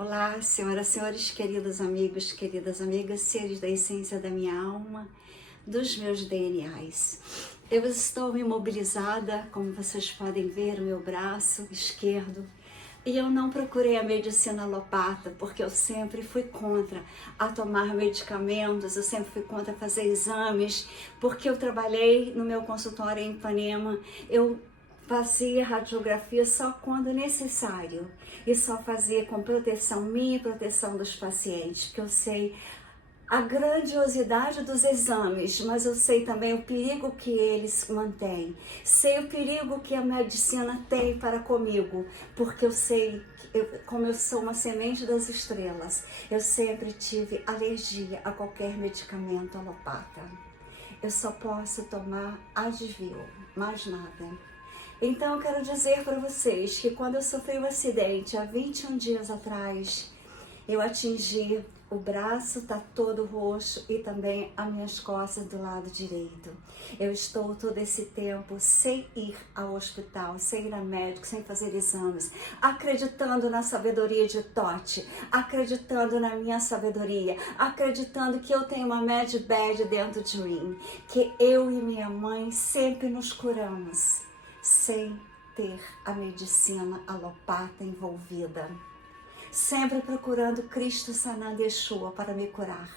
Olá, senhoras, senhores, queridos amigos, queridas amigas, seres da essência da minha alma, dos meus DNAs. Eu estou imobilizada, como vocês podem ver, o meu braço esquerdo, e eu não procurei a medicina alopata, porque eu sempre fui contra a tomar medicamentos, eu sempre fui contra fazer exames, porque eu trabalhei no meu consultório em Ipanema, eu fazia radiografia só quando necessário e só fazia com proteção minha e proteção dos pacientes, porque eu sei a grandiosidade dos exames, mas eu sei também o perigo que eles mantêm. Sei o perigo que a medicina tem para comigo, porque eu sei, como eu sou uma semente das estrelas, eu sempre tive alergia a qualquer medicamento alopata. Eu só posso tomar Advil, mais nada. Então eu quero dizer para vocês que quando eu sofri um acidente há 21 dias atrás, eu atingi o braço, tá todo roxo, e também as minhas costas do lado direito. Eu estou todo esse tempo sem ir ao hospital, sem ir a médico, sem fazer exames, acreditando na sabedoria de Totti, acreditando na minha sabedoria, acreditando que eu tenho uma med bad dentro de mim, que eu e minha mãe sempre nos curamos, sem ter a medicina alopata envolvida. Sempre procurando Cristo sanando Yeshua para me curar,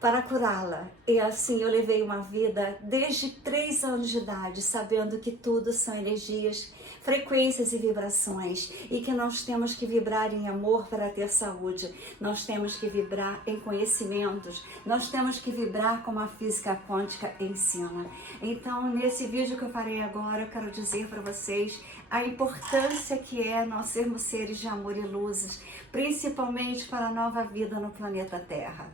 para curá-la. E assim eu levei uma vida desde 3 anos de idade, sabendo que tudo são energias, frequências e vibrações, e que nós temos que vibrar em amor para ter saúde, nós temos que vibrar em conhecimentos, nós temos que vibrar como a física quântica ensina. Então, nesse vídeo que eu farei agora, eu quero dizer para vocês a importância que é nós sermos seres de amor e luzes, principalmente para a nova vida no planeta Terra.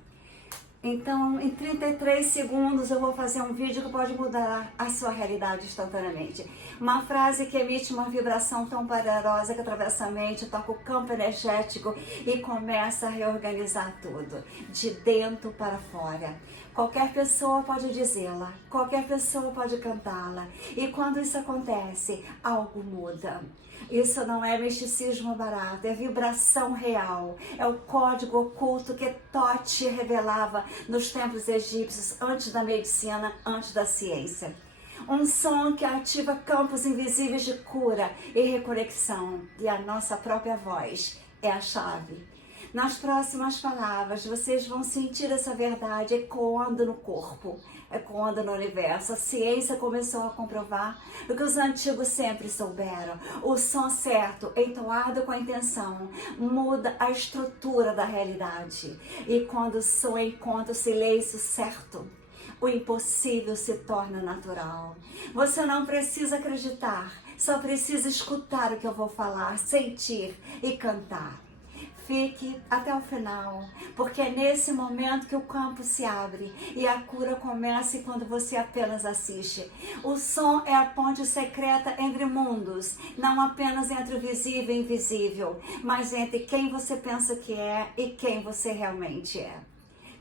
Então, em 33 segundos eu vou fazer um vídeo que pode mudar a sua realidade instantaneamente. Uma frase que emite uma vibração tão poderosa que atravessa a mente, toca o campo energético e começa a reorganizar tudo, de dentro para fora. Qualquer pessoa pode dizê-la, qualquer pessoa pode cantá-la. E quando isso acontece, algo muda. Isso não é misticismo barato, é vibração real. É o código oculto que Totti revelava nos templos egípcios, antes da medicina, antes da ciência. Um som que ativa campos invisíveis de cura e reconexão. E a nossa própria voz é a chave. Nas próximas palavras, vocês vão sentir essa verdade ecoando no corpo, ecoando no universo. A ciência começou a comprovar o que os antigos sempre souberam. O som certo, entoado com a intenção, muda a estrutura da realidade. E quando o som encontra o silêncio certo, o impossível se torna natural. Você não precisa acreditar, só precisa escutar o que eu vou falar, sentir e cantar. Fique até o final, porque é nesse momento que o campo se abre e a cura começa, e quando você apenas assiste. O som é a ponte secreta entre mundos, não apenas entre o visível e invisível, mas entre quem você pensa que é e quem você realmente é.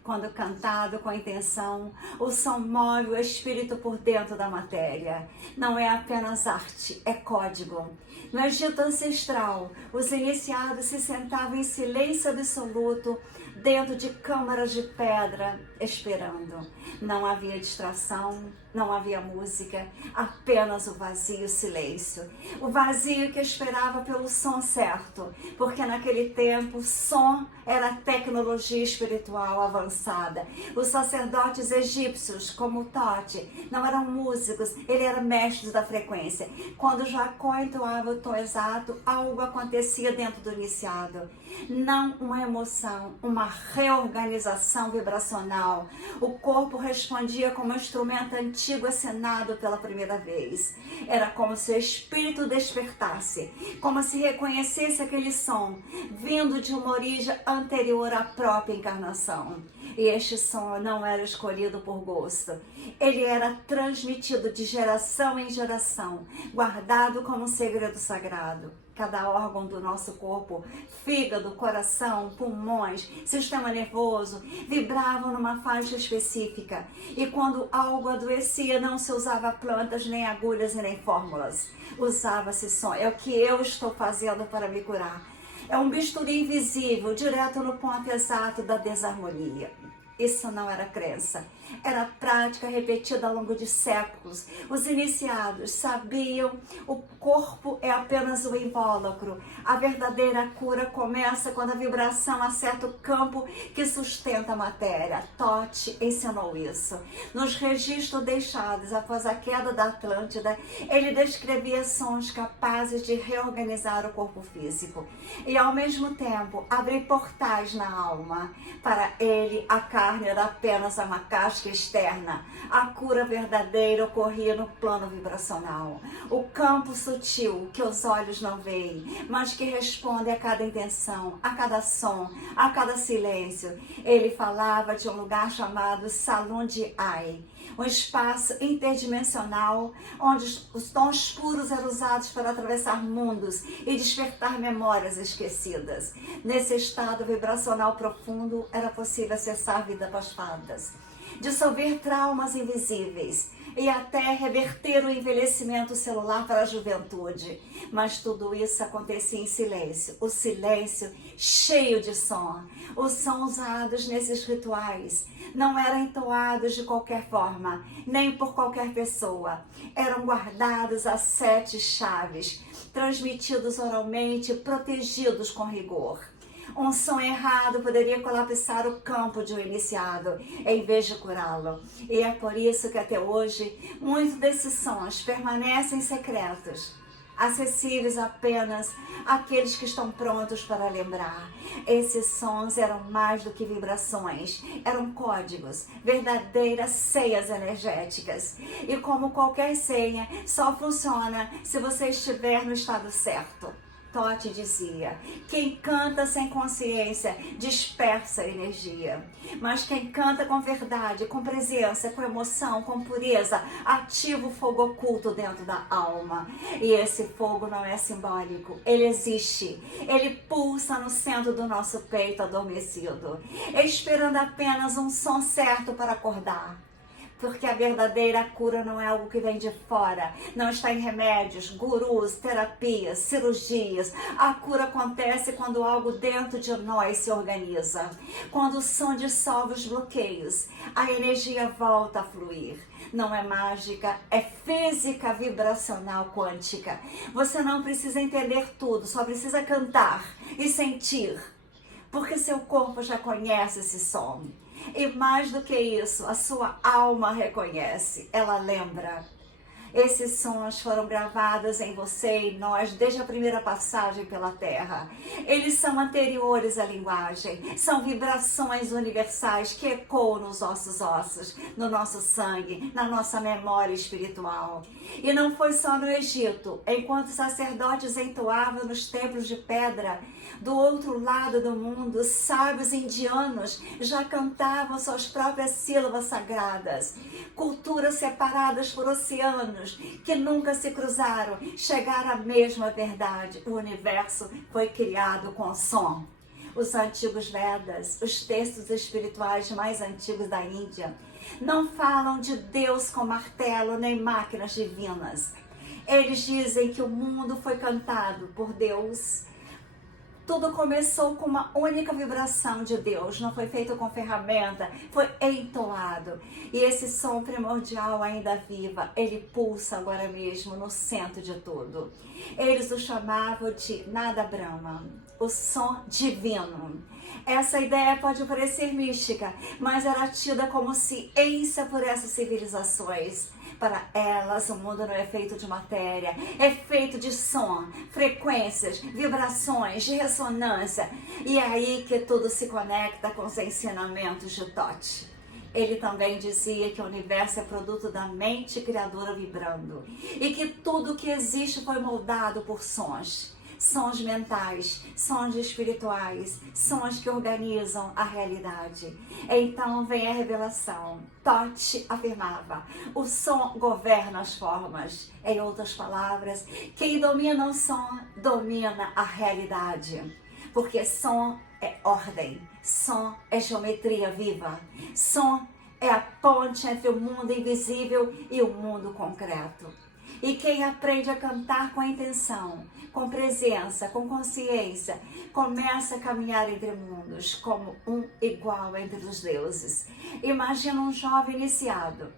Quando cantado com intenção, o som move o espírito por dentro da matéria. Não é apenas arte, é código. No Egito ancestral, os iniciados se sentavam em silêncio absoluto dentro de câmaras de pedra, esperando. Não havia distração, não havia música, apenas o vazio e o silêncio. O vazio que esperava pelo som certo, porque naquele tempo o som era tecnologia espiritual avançada. Os sacerdotes egípcios, como Totti, não eram músicos, ele era mestre da frequência. Quando Jacó entoava o tom exato, algo acontecia dentro do iniciado. Não uma emoção, uma reorganização vibracional. O corpo respondia como um instrumento antigo assinado pela primeira vez. Era como se o espírito despertasse, como se reconhecesse aquele som vindo de uma origem anterior à própria encarnação. E este som não era escolhido por gosto. Ele era transmitido de geração em geração, guardado como um segredo sagrado. Cada órgão do nosso corpo, fígado, coração, pulmões, sistema nervoso, vibravam numa faixa específica. E quando algo adoecia, não se usava plantas, nem agulhas e nem fórmulas. Usava-se som. É o que eu estou fazendo para me curar. É um bisturi invisível, direto no ponto exato da desarmonia. Isso não era crença, era prática repetida ao longo de séculos. Os iniciados sabiam, o corpo é apenas o invólucro. A verdadeira cura começa quando a vibração acerta o campo que sustenta a matéria. Tote ensinou isso. Nos registros deixados após a queda da Atlântida, ele descrevia sons capazes de reorganizar o corpo físico e, ao mesmo tempo, abrir portais na alma. Para ele, a carne era apenas uma casca externa. A cura verdadeira ocorria no plano vibracional. O campo sutil que os olhos não veem, mas que responde a cada intenção, a cada som, a cada silêncio. Ele falava de um lugar chamado Salão de Ai, um espaço interdimensional onde os tons puros eram usados para atravessar mundos e despertar memórias esquecidas. Nesse estado vibracional profundo era possível acessar a vida pós-fadas, dissolver traumas invisíveis e até reverter o envelhecimento celular para a juventude. Mas tudo isso acontecia em silêncio, o silêncio cheio de som. Os sons usados nesses rituais não eram entoados de qualquer forma, nem por qualquer pessoa. Eram guardados a 7 chaves, transmitidos oralmente, protegidos com rigor. Um som errado poderia colapsar o campo de um iniciado, em vez de curá-lo. E é por isso que até hoje, muitos desses sons permanecem secretos, acessíveis apenas àqueles que estão prontos para lembrar. Esses sons eram mais do que vibrações, eram códigos, verdadeiras ceias energéticas. E como qualquer senha, só funciona se você estiver no estado certo. Tote dizia, quem canta sem consciência dispersa energia, mas quem canta com verdade, com presença, com emoção, com pureza, ativa o fogo oculto dentro da alma. E esse fogo não é simbólico, ele existe, ele pulsa no centro do nosso peito adormecido, esperando apenas um som certo para acordar. Porque a verdadeira cura não é algo que vem de fora, não está em remédios, gurus, terapias, cirurgias. A cura acontece quando algo dentro de nós se organiza, quando o som dissolve os bloqueios, a energia volta a fluir. Não é mágica, é física vibracional quântica. Você não precisa entender tudo, só precisa cantar e sentir, porque seu corpo já conhece esse som. E mais do que isso, a sua alma reconhece, ela lembra. Esses sons foram gravados em você e nós desde a primeira passagem pela Terra. Eles são anteriores à linguagem, são vibrações universais que ecoam nos nossos ossos, no nosso sangue, na nossa memória espiritual. E não foi só no Egito, enquanto os sacerdotes entoavam nos templos de pedra, do outro lado do mundo, sábios indianos já cantavam suas próprias sílabas sagradas. Culturas separadas por oceanos, que nunca se cruzaram, chegaram à mesma verdade. O universo foi criado com som. Os antigos Vedas, os textos espirituais mais antigos da Índia, não falam de Deus com martelo nem máquinas divinas. Eles dizem que o mundo foi cantado por Deus. Tudo começou com uma única vibração de Deus, não foi feito com ferramenta, foi entoado. E esse som primordial ainda viva, ele pulsa agora mesmo no centro de tudo. Eles o chamavam de Nada Brahma, o som divino. Essa ideia pode parecer mística, mas era tida como ciência por essas civilizações. Para elas, o mundo não é feito de matéria, é feito de som, frequências, vibrações, de ressonância. E é aí que tudo se conecta com os ensinamentos de Tote. Ele também dizia que o universo é produto da mente criadora vibrando e que tudo que existe foi moldado por sons. Sons mentais, sons espirituais, sons que organizam a realidade. Então vem a revelação. Tote afirmava, o som governa as formas. Em outras palavras, quem domina o som, domina a realidade. Porque som é ordem, som é geometria viva, som é a ponte entre o mundo invisível e o mundo concreto. E quem aprende a cantar com intenção, com presença, com consciência, começa a caminhar entre mundos como um igual entre os deuses. Imagina um jovem iniciado.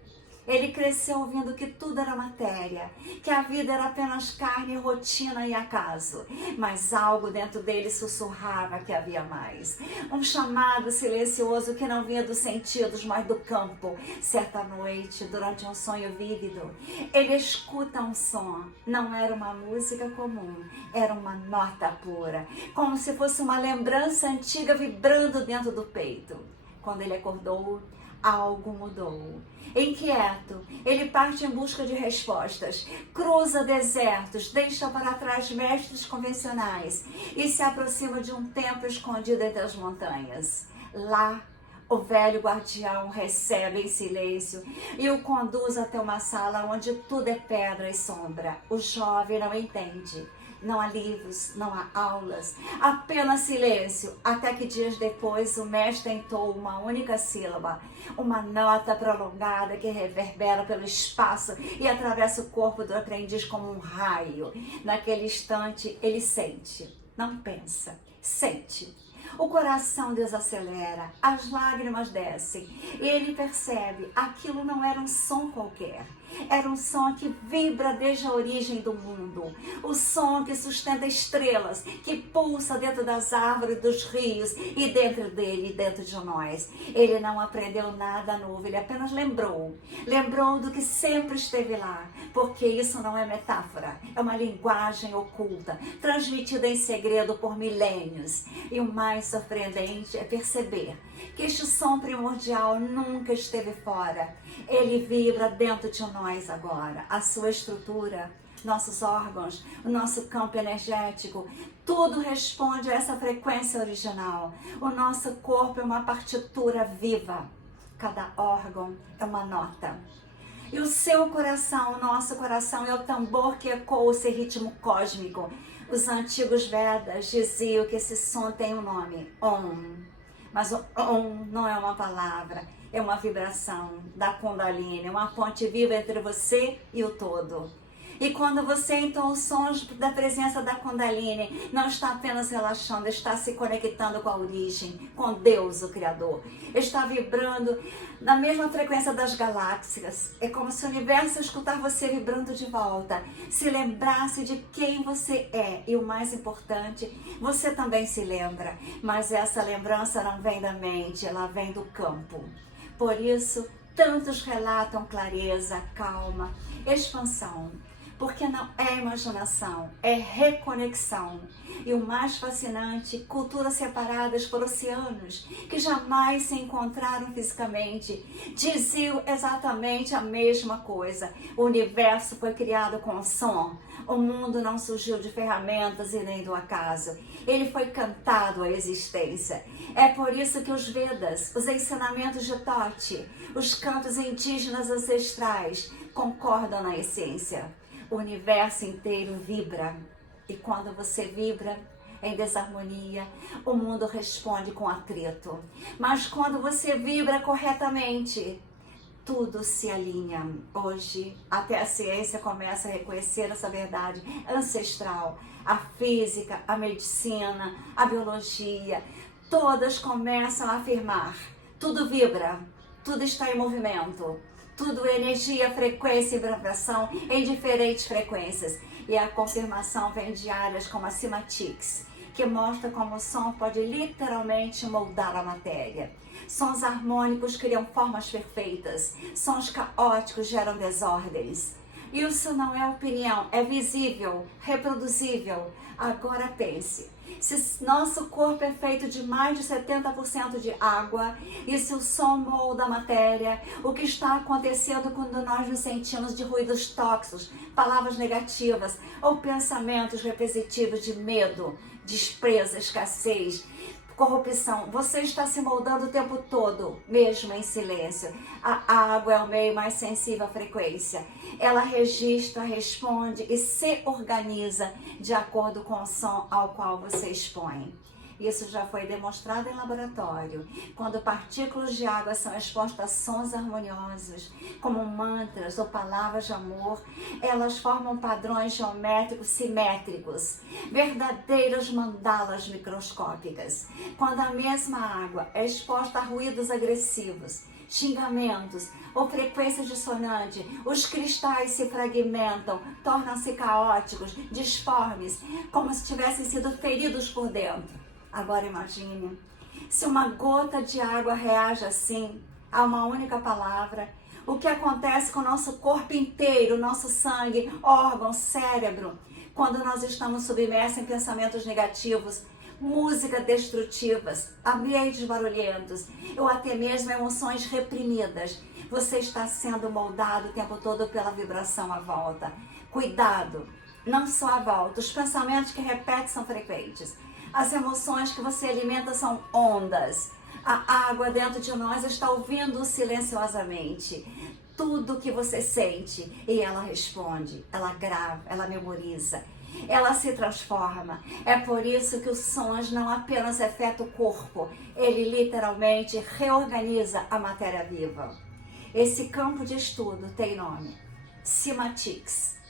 Ele cresceu ouvindo que tudo era matéria, que a vida era apenas carne, rotina e acaso. Mas algo dentro dele sussurrava que havia mais. Um chamado silencioso que não vinha dos sentidos, mas do campo. Certa noite, durante um sonho vívido, ele escuta um som. Não era uma música comum, era uma nota pura, como se fosse uma lembrança antiga vibrando dentro do peito. Quando ele acordou, algo mudou. Inquieto, ele parte em busca de respostas, cruza desertos, deixa para trás mestres convencionais e se aproxima de um templo escondido entre as montanhas. Lá, o velho guardião recebe em silêncio e o conduz até uma sala onde tudo é pedra e sombra. O jovem não entende. Não há livros, não há aulas, apenas silêncio, até que dias depois o mestre entoa uma única sílaba, uma nota prolongada que reverbera pelo espaço e atravessa o corpo do aprendiz como um raio. Naquele instante ele sente, não pensa, sente. O coração desacelera, as lágrimas descem e ele percebe, aquilo não era um som qualquer. Era um som que vibra desde a origem do mundo. O som que sustenta estrelas, que pulsa dentro das árvores, dos rios e dentro dele, dentro de nós. Ele não aprendeu nada novo, ele apenas lembrou. Lembrou do que sempre esteve lá, porque isso não é metáfora, é uma linguagem oculta, transmitida em segredo por milênios. E o mais surpreendente é perceber que este som primordial nunca esteve fora. Ele vibra dentro de nós agora. A sua estrutura, nossos órgãos, o nosso campo energético, tudo responde a essa frequência original. O nosso corpo é uma partitura viva. Cada órgão é uma nota. E o seu coração, o nosso coração, é o tambor que ecoa esse ritmo cósmico. Os antigos Vedas diziam que esse som tem um nome, Om. Mas o Om não é uma palavra, é uma vibração da Kundalini, uma ponte viva entre você e o todo. E quando você entoa os sons da presença da Kundalini, não está apenas relaxando, está se conectando com a origem, com Deus, o Criador. Está vibrando na mesma frequência das galáxias. É como se o universo escutar você vibrando de volta, se lembrasse de quem você é. E o mais importante, você também se lembra. Mas essa lembrança não vem da mente, ela vem do campo. Por isso, tantos relatam clareza, calma, expansão. Porque não é imaginação, é reconexão. E o mais fascinante, culturas separadas por oceanos, que jamais se encontraram fisicamente, diziam exatamente a mesma coisa. O universo foi criado com som. O mundo não surgiu de ferramentas e nem do acaso. Ele foi cantado à existência. É por isso que os Vedas, os ensinamentos de Tote, os cantos indígenas ancestrais concordam na essência. O universo inteiro vibra, e quando você vibra em desarmonia, o mundo responde com atrito. Mas quando você vibra corretamente, tudo se alinha. Hoje, até a ciência começa a reconhecer essa verdade ancestral. A física, a medicina, a biologia, todas começam a afirmar. Tudo vibra, tudo está em movimento. Tudo é energia, frequência e vibração em diferentes frequências. E a confirmação vem de áreas como a Cymatics, que mostra como o som pode literalmente moldar a matéria. Sons harmônicos criam formas perfeitas. Sons caóticos geram desordens. Isso não é opinião, é visível, reproduzível. Agora pense. Se nosso corpo é feito de mais de 70% de água e se o som molda a matéria, o que está acontecendo quando nós nos sentimos de ruídos tóxicos, palavras negativas ou pensamentos repetitivos de medo, desprezo, escassez, corrupção? Você está se moldando o tempo todo, mesmo em silêncio. A água é o meio mais sensível à frequência. Ela registra, responde e se organiza de acordo com o som ao qual você expõe. Isso já foi demonstrado em laboratório. Quando partículas de água são expostas a sons harmoniosos, como mantras ou palavras de amor, elas formam padrões geométricos simétricos, verdadeiras mandalas microscópicas. Quando a mesma água é exposta a ruídos agressivos, xingamentos ou frequência dissonante, os cristais se fragmentam, tornam-se caóticos, disformes, como se tivessem sido feridos por dentro. Agora imagine, se uma gota de água reage assim a uma única palavra, o que acontece com o nosso corpo inteiro, nosso sangue, órgãos, cérebro, quando nós estamos submersos em pensamentos negativos, músicas destrutivas, ambientes barulhentos ou até mesmo emoções reprimidas. Você está sendo moldado o tempo todo pela vibração à volta. Cuidado, não só à volta, os pensamentos que repete são frequentes. As emoções que você alimenta são ondas. A água dentro de nós está ouvindo silenciosamente tudo que você sente e ela responde, ela grava, ela memoriza. Ela se transforma. É por isso que os sons não apenas afetam o corpo, ele literalmente reorganiza a matéria viva. Esse campo de estudo tem nome, Cymatics.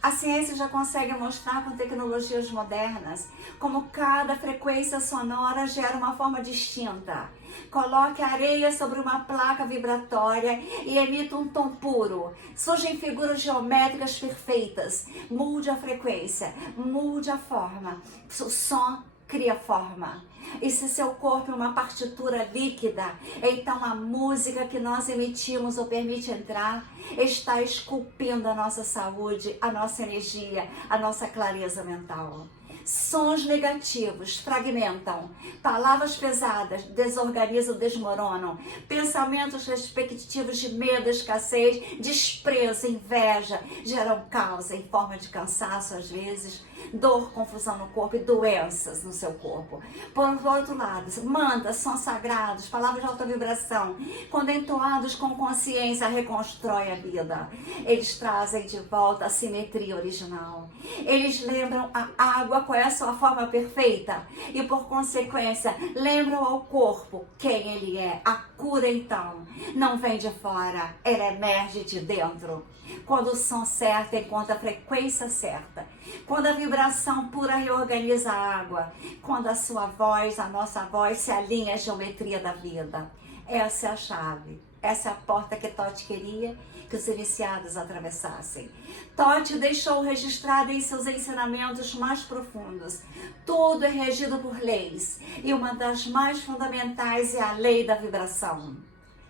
A ciência já consegue mostrar com tecnologias modernas como cada frequência sonora gera uma forma distinta. Coloque areia sobre uma placa vibratória e emita um tom puro. Surgem figuras geométricas perfeitas. Mude a frequência, mude a forma. O som cria forma. E se seu corpo é uma partitura líquida, então a música que nós emitimos ou permite entrar está esculpindo a nossa saúde, a nossa energia, a nossa clareza mental. Sons negativos fragmentam, palavras pesadas desorganizam, desmoronam, pensamentos respectivos de medo, escassez, desprezo, inveja, geram caos em forma de cansaço às vezes, dor, confusão no corpo e doenças no seu corpo. Por outro lado, mantras, sons sagrados, palavras de alta vibração, quando entoados com consciência, reconstrói a vida. Eles trazem de volta a simetria original. Eles lembram a água qual é a sua forma perfeita e, por consequência, lembram ao corpo quem ele é. A cura, então, não vem de fora, ela emerge de dentro. Quando o som certo encontra a frequência certa, quando a vibração pura reorganiza a água, quando a sua voz, a nossa voz se alinha à geometria da vida. Essa é a chave, essa é a porta que Tote queria que os iniciados atravessassem. Tote deixou registrado em seus ensinamentos mais profundos. Tudo é regido por leis e uma das mais fundamentais é a lei da vibração.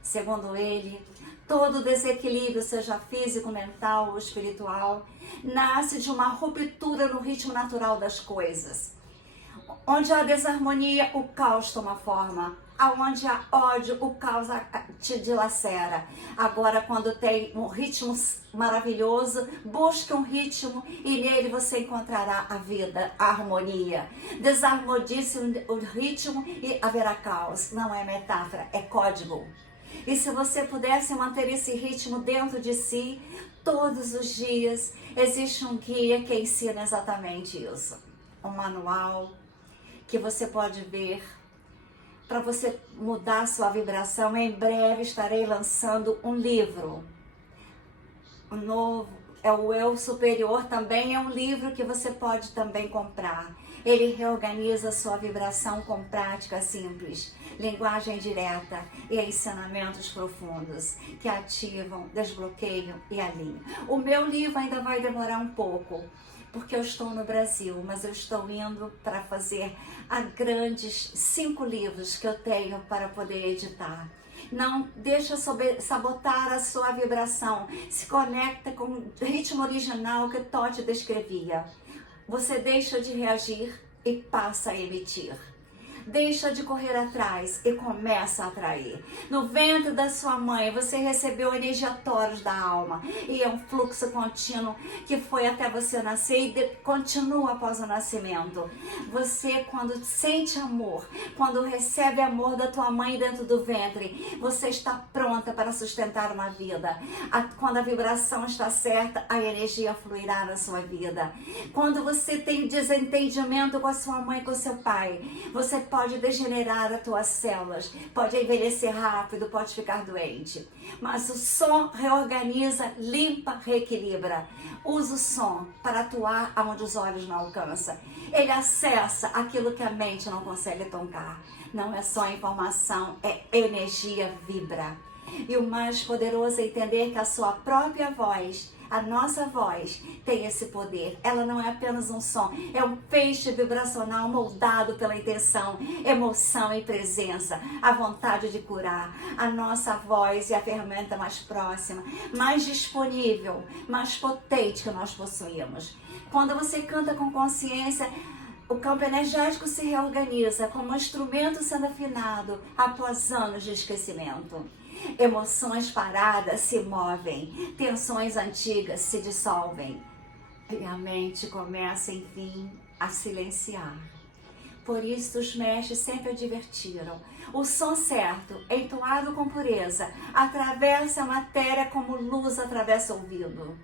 Segundo ele, todo desequilíbrio, seja físico, mental ou espiritual, nasce de uma ruptura no ritmo natural das coisas. Onde há desarmonia, o caos toma forma. Aonde há ódio, o caos te dilacera. Agora, quando tem um ritmo maravilhoso, busque um ritmo e nele você encontrará a vida, a harmonia. Desarmonize o ritmo e haverá caos. Não é metáfora, é código. E se você pudesse manter esse ritmo dentro de si, todos os dias, existe um guia que ensina exatamente isso. Um manual que você pode ver para você mudar sua vibração. Em breve estarei lançando um livro. O novo é o Eu Superior, também é um livro que você pode também comprar. Ele reorganiza a sua vibração com prática simples, linguagem direta e ensinamentos profundos que ativam, desbloqueiam e alinham. O meu livro ainda vai demorar um pouco, porque eu estou no Brasil, mas eu estou indo para fazer a grandes 5 livros que eu tenho para poder editar. Não deixa sabotar a sua vibração, se conecta com o ritmo original que Tote descrevia. Você deixa de reagir e passa a emitir. Deixa de correr atrás e começa a atrair. No ventre da sua mãe, você recebeu energia toros da alma. E é um fluxo contínuo que foi até você nascer e continua após o nascimento. Você, quando sente amor, quando recebe amor da tua mãe dentro do ventre, você está pronta para sustentar uma vida. Quando a vibração está certa, a energia fluirá na sua vida. Quando você tem desentendimento com a sua mãe e com o seu pai, você pode degenerar as tuas células, pode envelhecer rápido, pode ficar doente. Mas o som reorganiza, limpa, reequilibra. Usa o som para atuar onde os olhos não alcançam. Ele acessa aquilo que a mente não consegue tocar. Não é só informação, é energia, vibra. E o mais poderoso é entender que a sua própria voz, a nossa voz, tem esse poder. Ela não é apenas um som, é um feixe vibracional moldado pela intenção, emoção e presença, a vontade de curar. A nossa voz é a ferramenta mais próxima, mais disponível, mais potente que nós possuímos. Quando você canta com consciência, o campo energético se reorganiza como um instrumento sendo afinado após anos de esquecimento. Emoções paradas se movem, tensões antigas se dissolvem e a mente começa, enfim, a silenciar. Por isso os mestres sempre advertiram: o som certo, entoado com pureza, atravessa a matéria como luz atravessa o ouvido.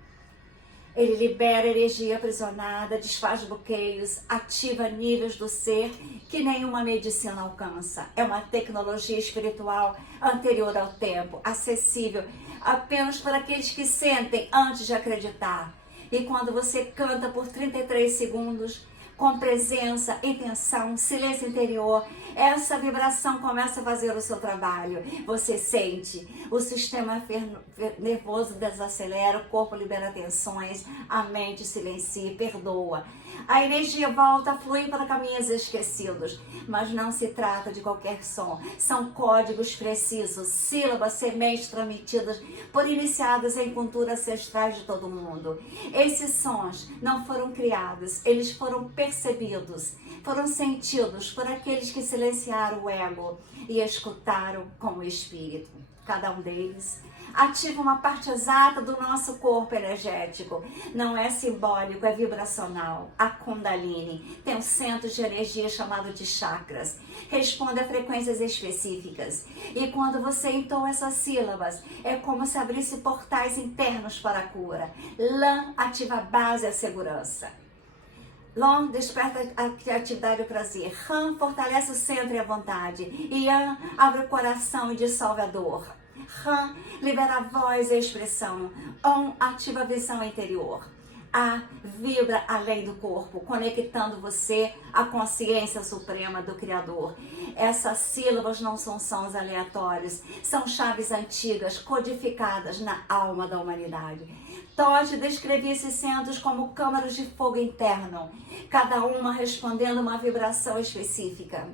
Ele libera energia aprisionada, desfaz bloqueios, ativa níveis do ser que nenhuma medicina alcança. É uma tecnologia espiritual anterior ao tempo, acessível apenas para aqueles que sentem antes de acreditar. E quando você canta por 33 segundos, com presença, intenção, silêncio interior, essa vibração começa a fazer o seu trabalho. Você sente, o sistema nervoso desacelera, o corpo libera tensões, a mente silencia, perdoa. A energia volta a fluir para caminhos esquecidos, mas não se trata de qualquer som. São códigos precisos, sílabas, sementes transmitidas por iniciados em culturas ancestrais de todo mundo. Esses sons não foram criados, eles foram percebidos, foram sentidos por aqueles que silenciaram o ego e escutaram com o espírito. Cada um deles ativa uma parte exata do nosso corpo energético. Não é simbólico, é vibracional. A Kundalini tem um centro de energia chamado de chakras. Responde a frequências específicas. E quando você entoa essas sílabas, é como se abrisse portais internos para a cura. Lã ativa a base e a segurança. Long desperta a criatividade e o prazer. Han fortalece o centro e a vontade. Yan abre o coração e dissolve a dor. Han libera a voz e a expressão. On ativa a visão interior. A vibra além do corpo, conectando você à consciência suprema do Criador. Essas sílabas não são sons aleatórios, são chaves antigas codificadas na alma da humanidade. Todd descrevia esses centros como câmaras de fogo interno, cada uma respondendo uma vibração específica.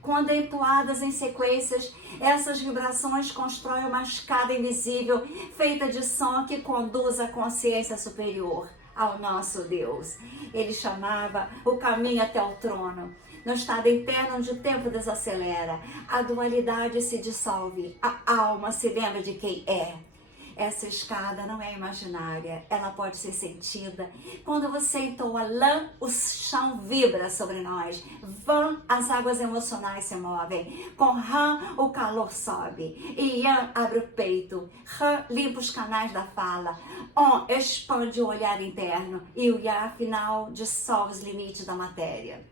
Quando entoadas em sequências, essas vibrações constroem uma escada invisível feita de som que conduz à consciência superior, ao nosso Deus. Ele chamava o caminho até o trono. No estado interno onde o tempo desacelera, a dualidade se dissolve, a alma se lembra de quem é. Essa escada não é imaginária, ela pode ser sentida. Quando você entoa Lã, o chão vibra sobre nós. Van, as águas emocionais se movem. Com Ran, o calor sobe. E Yan abre o peito. Han limpa os canais da fala. On expande o olhar interno. E o Ya, afinal, dissolve os limites da matéria.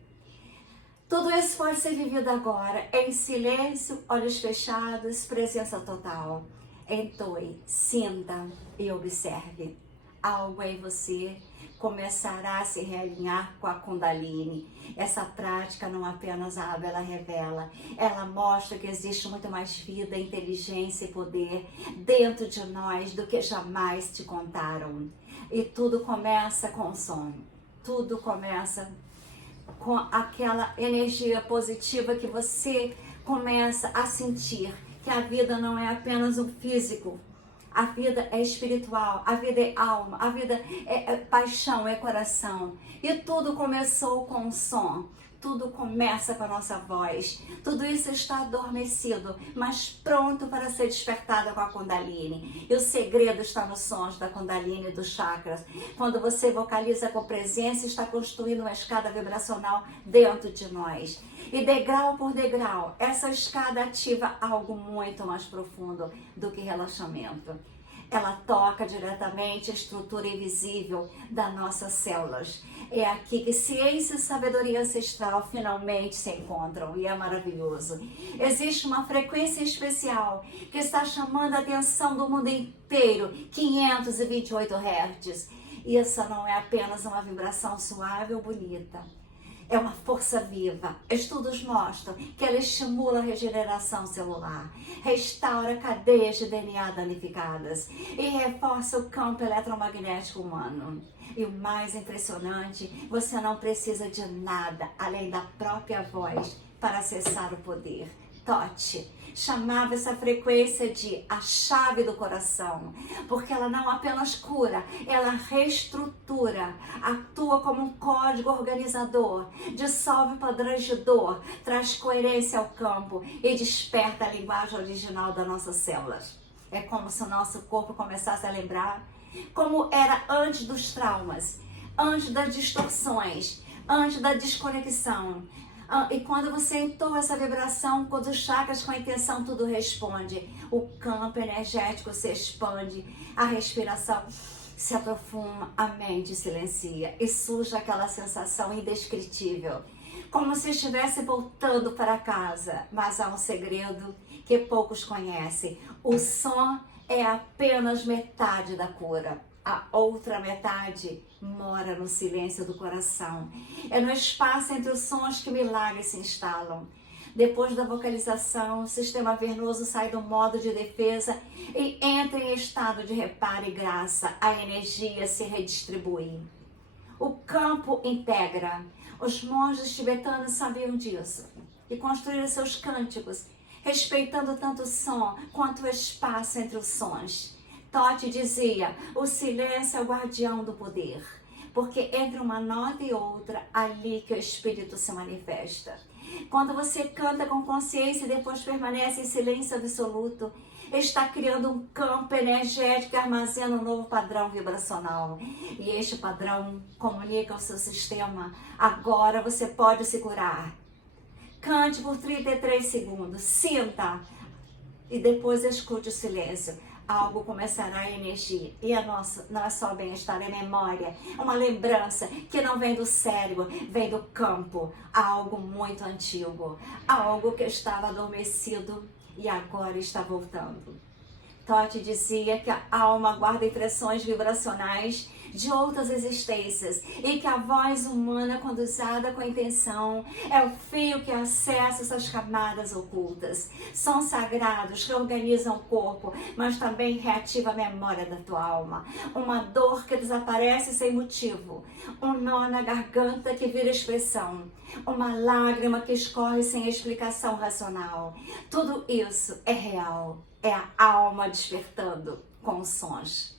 Tudo isso pode ser vivido agora, em silêncio, olhos fechados, presença total. Entoe, sinta e observe. Algo em você começará a se realinhar com a Kundalini. Essa prática não apenas abre, ela revela. Ela mostra que existe muito mais vida, inteligência e poder dentro de nós do que jamais te contaram. E tudo começa com o som. Tudo começa com aquela energia positiva que você começa a sentir. Que a vida não é apenas o físico, a vida é espiritual, a vida é alma, a vida é paixão, é coração. E tudo começou com o som, Tudo começa com a nossa voz. Tudo isso está adormecido, mas pronto para ser despertado com a Kundalini. E o segredo está nos sons da Kundalini e dos chakras. Quando você vocaliza com presença, está construindo uma escada vibracional dentro de nós. E degrau por degrau, essa escada ativa algo muito mais profundo do que relaxamento. Ela toca diretamente a estrutura invisível das nossas células. É aqui que ciência e sabedoria ancestral finalmente se encontram, e é maravilhoso. Existe uma frequência especial que está chamando a atenção do mundo inteiro, 528 Hz. Isso não é apenas uma vibração suave ou bonita. É uma força viva. Estudos mostram que ela estimula a regeneração celular, restaura cadeias de DNA danificadas e reforça o campo eletromagnético humano. E o mais impressionante, você não precisa de nada além da própria voz para acessar o poder. Tote chamava essa frequência de a chave do coração, porque ela não apenas cura, ela reestrutura, atua como um código organizador, dissolve padrões de dor, traz coerência ao campo e desperta a linguagem original das nossas células. É como se o nosso corpo começasse a lembrar como era antes dos traumas, antes das distorções, antes da desconexão. E quando você entoa essa vibração, quando os chakras com a intenção, tudo responde. O campo energético se expande, a respiração se aprofunda, a mente silencia e surge aquela sensação indescritível, como se estivesse voltando para casa. Mas há um segredo que poucos conhecem: o som é apenas metade da cura. A outra metade mora no silêncio do coração. É no espaço entre os sons que milagres se instalam. Depois da vocalização, o sistema vernoso sai do modo de defesa e entra em estado de reparo e graça. A energia se redistribui. O campo integra. Os monges tibetanos sabiam disso e construíram seus cânticos, respeitando tanto o som quanto o espaço entre os sons. Tote dizia: o silêncio é o guardião do poder, porque entre uma nota e outra, ali que o espírito se manifesta. Quando você canta com consciência e depois permanece em silêncio absoluto, está criando um campo energético que armazena um novo padrão vibracional. E este padrão comunica ao seu sistema: agora você pode se curar. Cante por 33 segundos, sinta e depois escute o silêncio. Algo começará a emergir. E não é só bem-estar, é memória. É uma lembrança que não vem do cérebro, vem do campo. Algo muito antigo. Algo que estava adormecido e agora está voltando. Tote dizia que a alma guarda impressões vibracionais de outras existências e que a voz humana, quando usada com intenção, é o fio que acessa essas camadas ocultas. São sagrados que organizam o corpo, mas também reativa a memória da tua alma. Uma dor que desaparece sem motivo, um nó na garganta que vira expressão, uma lágrima que escorre sem explicação racional. Tudo isso é real, é a alma despertando com sons.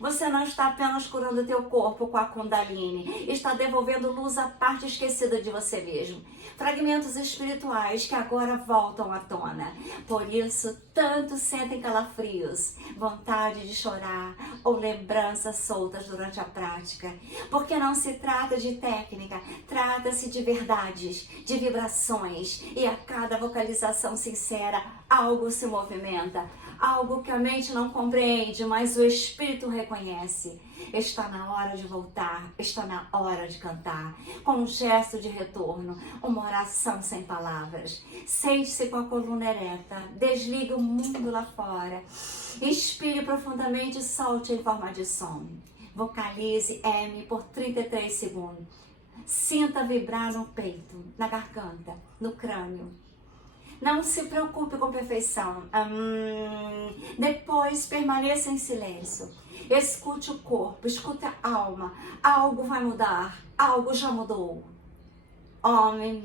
Você não está apenas curando o teu corpo com a Kundalini, está devolvendo luz à parte esquecida de você mesmo. Fragmentos espirituais que agora voltam à tona. Por isso, tanto sentem calafrios, vontade de chorar ou lembranças soltas durante a prática. Porque não se trata de técnica, trata-se de verdades, de vibrações. E a cada vocalização sincera, algo se movimenta. Algo que a mente não compreende, mas o espírito reconhece. Está na hora de voltar, está na hora de cantar, com um gesto de retorno, uma oração sem palavras. Sente-se com a coluna ereta, desliga o mundo lá fora, inspire profundamente e solte em forma de som. Vocalize M por 33 segundos. Sinta vibrar no peito, na garganta, no crânio. Não se preocupe com perfeição. Depois permaneça em silêncio. Escute o corpo, escute a alma. Algo vai mudar, algo já mudou. Homem,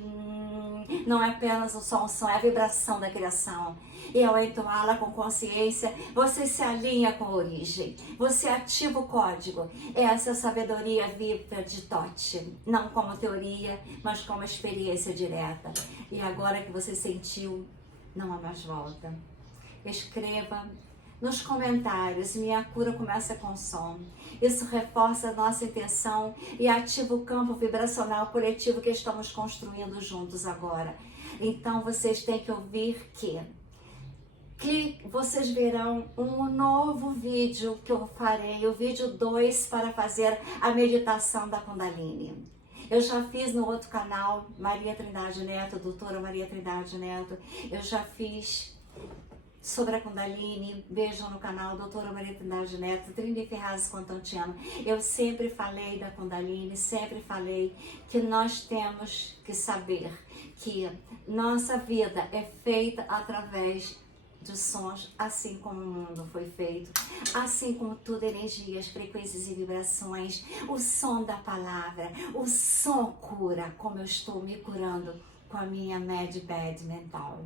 não é apenas um som, é a vibração da criação. E ao entoá-la com consciência, você se alinha com a origem, você ativa o código. Essa sabedoria viva de Tote, não como teoria, mas como experiência direta. E agora que você sentiu, não há mais volta. Escreva nos comentários, minha cura começa com som. Isso reforça a nossa intenção e ativa o campo vibracional coletivo que estamos construindo juntos agora. Então vocês têm que ouvir que vocês verão um novo vídeo que eu farei, o vídeo 2 para fazer a meditação da Kundalini. Eu já fiz no outro canal, Maria Trindade Neto, doutora Maria Trindade Neto, eu já fiz sobre a Kundalini, vejam no canal doutora Maria Trindade Neto, Trini Ferraz Contantiano. Eu sempre falei da Kundalini, sempre falei que nós temos que saber que nossa vida é feita através de sons, assim como o mundo foi feito, assim como tudo, energias, frequências e vibrações, o som da palavra, o som cura, como eu estou me curando com a minha Medbed mental.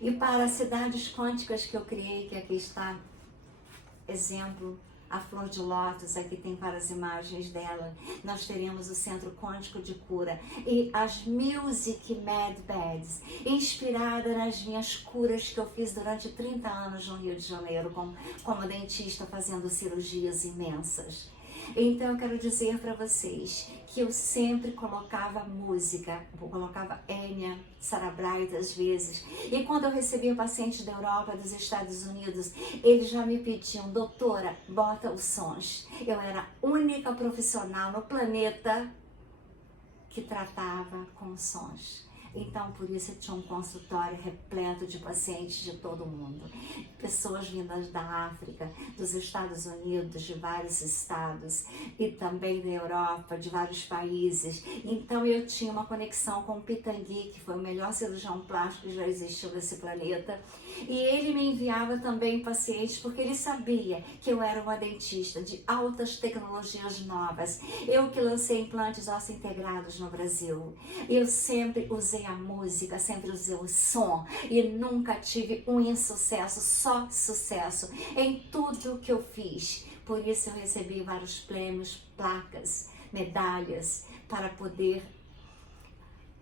E para as cidades quânticas que eu criei, que aqui está, exemplo, a flor de lótus, aqui tem várias imagens dela, nós teremos o Centro Quântico de Cura e as Music Medbeds, inspirada nas minhas curas que eu fiz durante 30 anos no Rio de Janeiro, como dentista, fazendo cirurgias imensas. Então eu quero dizer para vocês que eu sempre colocava música, eu colocava Enya, Sarah Bright às vezes, e quando eu recebia pacientes da Europa, dos Estados Unidos, eles já me pediam, doutora, bota os sons. Eu era a única profissional no planeta que tratava com sons. Então, por isso, eu tinha um consultório repleto de pacientes de todo o mundo. Pessoas vindas da África, dos Estados Unidos, de vários estados, e também da Europa, de vários países. Então, eu tinha uma conexão com o Pitangui, que foi o melhor cirurgião plástico que já existiu nesse planeta. E ele me enviava também pacientes, porque ele sabia que eu era uma dentista de altas tecnologias novas. Eu que lancei implantes ósseo-integrados no Brasil. Eu sempre usei a música, sempre usei o som e nunca tive um insucesso, só sucesso em tudo que eu fiz. Por isso eu recebi vários prêmios, placas, medalhas, para poder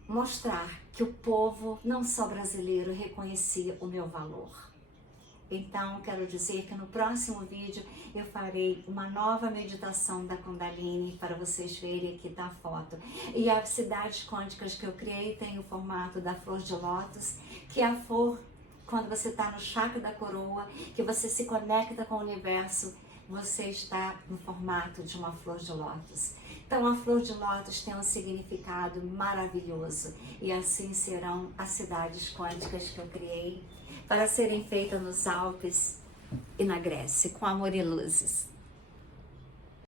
mostrar que o povo, não só brasileiro, reconhecia o meu valor. Então, quero dizer que no próximo vídeo eu farei uma nova meditação da Kundalini para vocês verem, aqui tá a foto. E as cidades quânticas que eu criei tem o formato da flor de lótus, que é a flor, quando você está no chakra da coroa, que você se conecta com o universo, você está no formato de uma flor de lótus. Então a flor de lótus tem um significado maravilhoso e assim serão as cidades quânticas que eu criei para serem feitas nos Alpes e na Grécia, com amor e luzes.